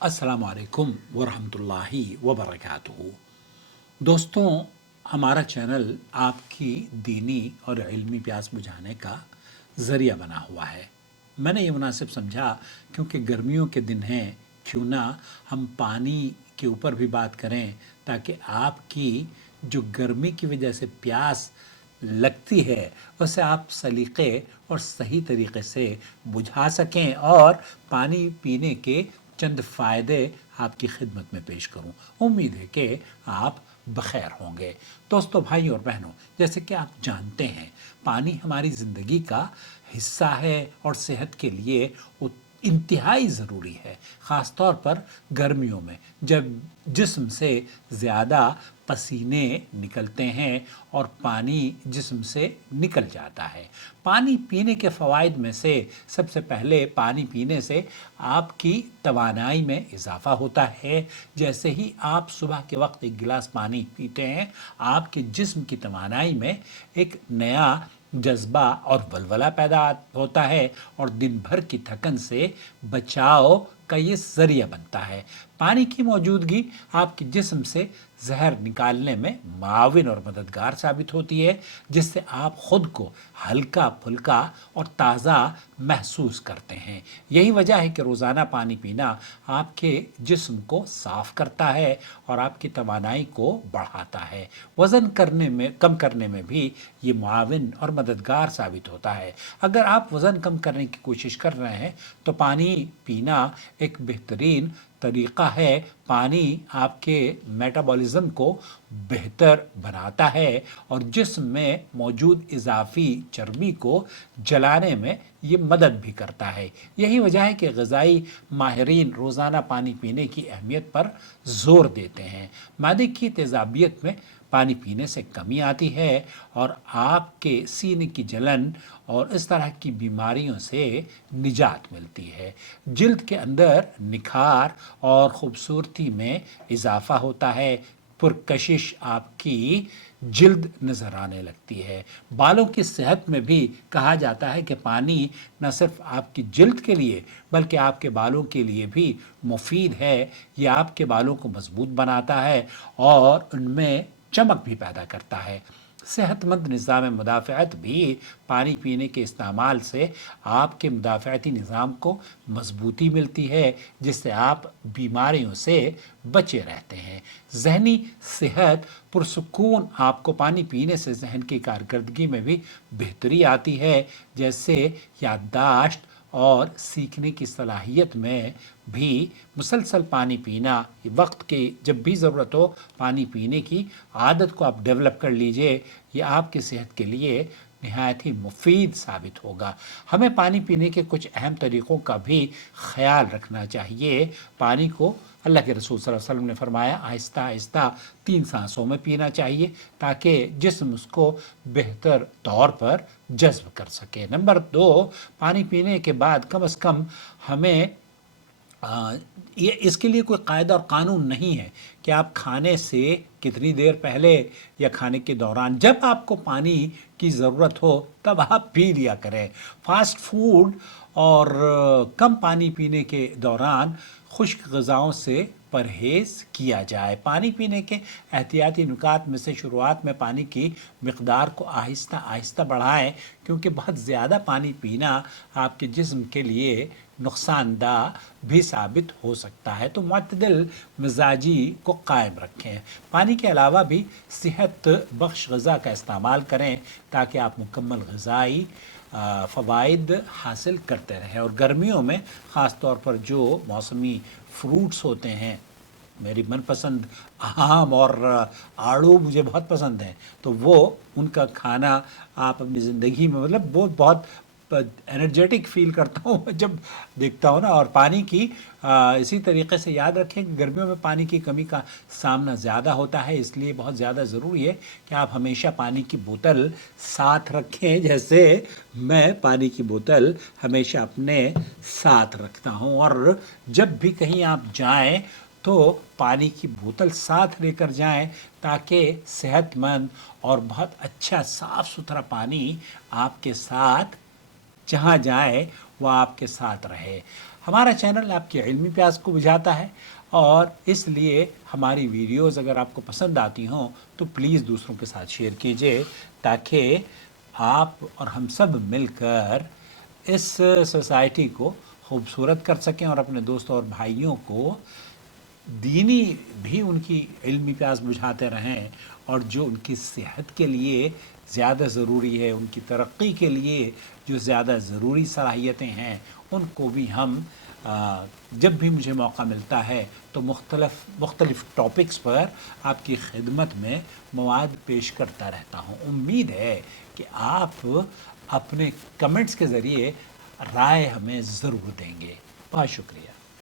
अस्सलाम वालेकुम वरहमतुल्लाहि वबरकातुहू। दोस्तों, हमारा चैनल आपकी दीनी और इल्मी प्यास बुझाने का ज़रिया बना हुआ है। मैंने ये मुनासिब समझा क्योंकि गर्मियों के दिन हैं, क्यों ना हम पानी के ऊपर भी बात करें ताकि आपकी जो गर्मी की वजह से प्यास लगती है उसे आप सलीक़े और सही तरीक़े से बुझा सकें और पानी पीने के चंद फ़ायदे आपकी खिदमत में पेश करूं। उम्मीद है कि आप बखैर होंगे। दोस्तों, भाई और बहनों, जैसे कि आप जानते हैं, पानी हमारी ज़िंदगी का हिस्सा है और सेहत के लिए इंतहाई ज़रूरी है। ख़ास तौर पर गर्मियों में जब जिस्म से ज़्यादा पसीने निकलते हैं और पानी जिस्म से निकल जाता है। पानी पीने के फ़वाइद में से सबसे पहले पानी पीने से आपकी तवानाई में इजाफ़ा होता है। जैसे ही आप सुबह के वक्त एक गिलास पानी पीते हैं, आपके जिस्म की तवानाई में एक नया जज्बा और वलवला पैदा होता है और दिन भर की थकन से बचाव का ये ज़रिया बनता है। पानी की मौजूदगी आपके जिस्म से जहर निकालने में माविन और मददगार साबित होती है, जिससे आप ख़ुद को हल्का फुल्का और ताज़ा महसूस करते हैं। यही वजह है कि रोज़ाना पानी पीना आपके जिस्म को साफ़ करता है और आपकी तवानाई को बढ़ाता है। वज़न कम करने में भी ये मुआविन और मददगार साबित होता है। अगर आप वज़न कम करने की कोशिश कर रहे हैं तो पानी पीना एक बेहतरीन तरीक़ा है। पानी आपके मेटाबॉलिज़्म को बेहतर बनाता है और जिस्म में मौजूद इजाफ़ी चर्बी को जलाने में ये मदद भी करता है। यही वजह है कि ग़िज़ाई माहिरीन रोज़ाना पानी पीने की अहमियत पर ज़ोर देते हैं। मादे की तेज़ाबियत में पानी पीने से कमी आती है और आपके सीने की जलन और इस तरह की बीमारियों से निजात मिलती है। जिल्द के अंदर निखार और ख़ूबसूरती में इजाफ़ा होता है। पुरकशिश आपकी जिल्द नज़र आने लगती है। बालों की सेहत में भी कहा जाता है कि पानी न सिर्फ आपकी जिल्द के लिए बल्कि आपके बालों के लिए भी मुफीद है। यह आपके बालों को मजबूत बनाता है और उनमें चमक भी पैदा करता है। सेहतमंद निज़ाम मुदाफ़अत भी पानी पीने के इस्तेमाल से आपके मुदाफ़अती निज़ाम को मजबूती मिलती है, जिससे आप बीमारियों से बचे रहते हैं। ज़हनी सेहत पुरसुकून आपको पानी पीने से जहन की कारकर्दगी में भी बेहतरी आती है, जैसे याददाश्त और सीखने की सलाहियत में भी। मुसलसल पानी पीना, वक्त के जब भी ज़रूरत हो पानी पीने की आदत को आप डेवलप कर लीजिए। ये आपकी सेहत के लिए नहायत ही मुफीद साबित होगा। हमें पानी पीने के कुछ अहम तरीक़ों का भी ख़याल रखना चाहिए। पानी को अल्लाह के रसूल सल्लल्लाहु अलैहि वसल्लम ने फरमाया, आहिस्ता आहिस्ता 3 सांसों में पीना चाहिए ताकि जिस्म उसको बेहतर तौर पर जज्ब कर सके। नंबर 2, पानी पीने के बाद कम से कम हमें ये इसके लिए कोई कायदा और कानून नहीं है कि आप खाने से कितनी देर पहले या खाने के दौरान जब आपको पानी की ज़रूरत हो तब आप पी लिया करें। फास्ट फूड और कम पानी पीने के दौरान खुश्क ग़िज़ाओं से परहेज़ किया जाए। पानी पीने के एहतियाती नुकात में से शुरुआत में पानी की मिक़दार को आहिस्ता आहिस्ता बढ़ाएं, क्योंकि बहुत ज़्यादा पानी पीना आपके जिस्म के लिए नुकसानदाह भी साबित हो सकता है। तो मुतदिल मिजाजी को कायम रखें। पानी के अलावा भी सेहत बख्श ग़िज़ा का इस्तेमाल करें ताकि आप मुकम्मल ग़िज़ाई फ़वाइद हासिल करते रहें। और गर्मियों में ख़ास तौर पर जो मौसमी फ्रूट्स होते हैं, मेरी मनपसंद आम और आड़ू मुझे बहुत पसंद हैं, तो वो उनका खाना आप अपनी ज़िंदगी में मतलब वो बहुत एनर्जेटिक फ़ील करता हूँ जब देखता हूँ ना। और पानी की इसी तरीके से याद रखें कि गर्मियों में पानी की कमी का सामना ज़्यादा होता है, इसलिए बहुत ज़्यादा ज़रूरी है कि आप हमेशा पानी की बोतल साथ रखें। जैसे मैं पानी की बोतल हमेशा अपने साथ रखता हूँ और जब भी कहीं आप जाएं तो पानी की बोतल साथ लेकर जाएं ताकि सेहतमंद और बहुत अच्छा साफ़ सुथरा पानी आपके साथ जहाँ जाए वह आपके साथ रहे। ہمارا چینل آپ کے علمی پیاس کو بجھاتا ہے، اور اس لیے ہماری ویڈیوز اگر آپ کو پسند آتی ہوں تو پلیز دوسروں کے ساتھ شیئر کیجئے، تاکہ آپ اور ہم سب مل کر اس سوسائٹی کو خوبصورت کر سکیں، اور اپنے دوستوں اور بھائیوں کو دینی بھی ان کی علمی پیاس بجھاتے رہیں، اور جو ان کی صحت کے لیے زیادہ ضروری ہے، ان کی ترقی کے لیے جو زیادہ ضروری صلاحیتیں ہیں، ان کو بھی ہم جب بھی مجھے موقع ملتا ہے تو مختلف ٹاپکس پر آپ کی خدمت میں مواد پیش کرتا رہتا ہوں۔ امید ہے کہ آپ اپنے کمنٹس کے ذریعے رائے ہمیں ضرور دیں گے۔ بہت شکریہ۔